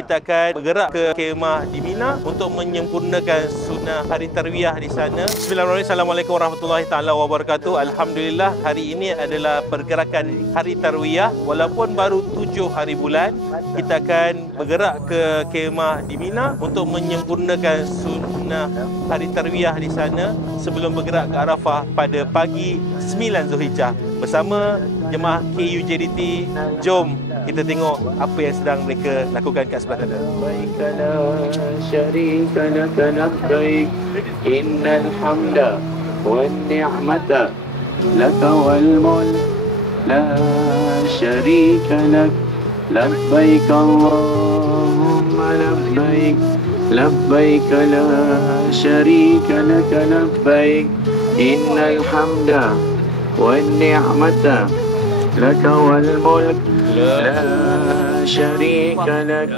kita akan bergerak ke kemah di Mina untuk menyempurnakan sunnah hari tarwiyah di sana. Bismillahirrahmanirrahim. Assalamualaikum warahmatullahi taala wabarakatuh. Alhamdulillah, hari ini adalah pergerakan hari tarwiyah. Walaupun baru 7 hari bulan, kita akan bergerak ke kemah di Mina untuk menyempurnakan sunnah hari tarwiyah di sana sebelum bergerak ke Arafah pada pagi 9 Zulhijjah. Bersama jemaah KUJDT, jom kita tengok apa yang sedang mereka lakukan kat sebelah sana. Innal hamda wan ni'mata laka wal mulk la syarika lak labbaik Allahumma labbaik labbaik la syarika lak labbaik innal hamda wan ni'mata laka wal mulk la syarika lak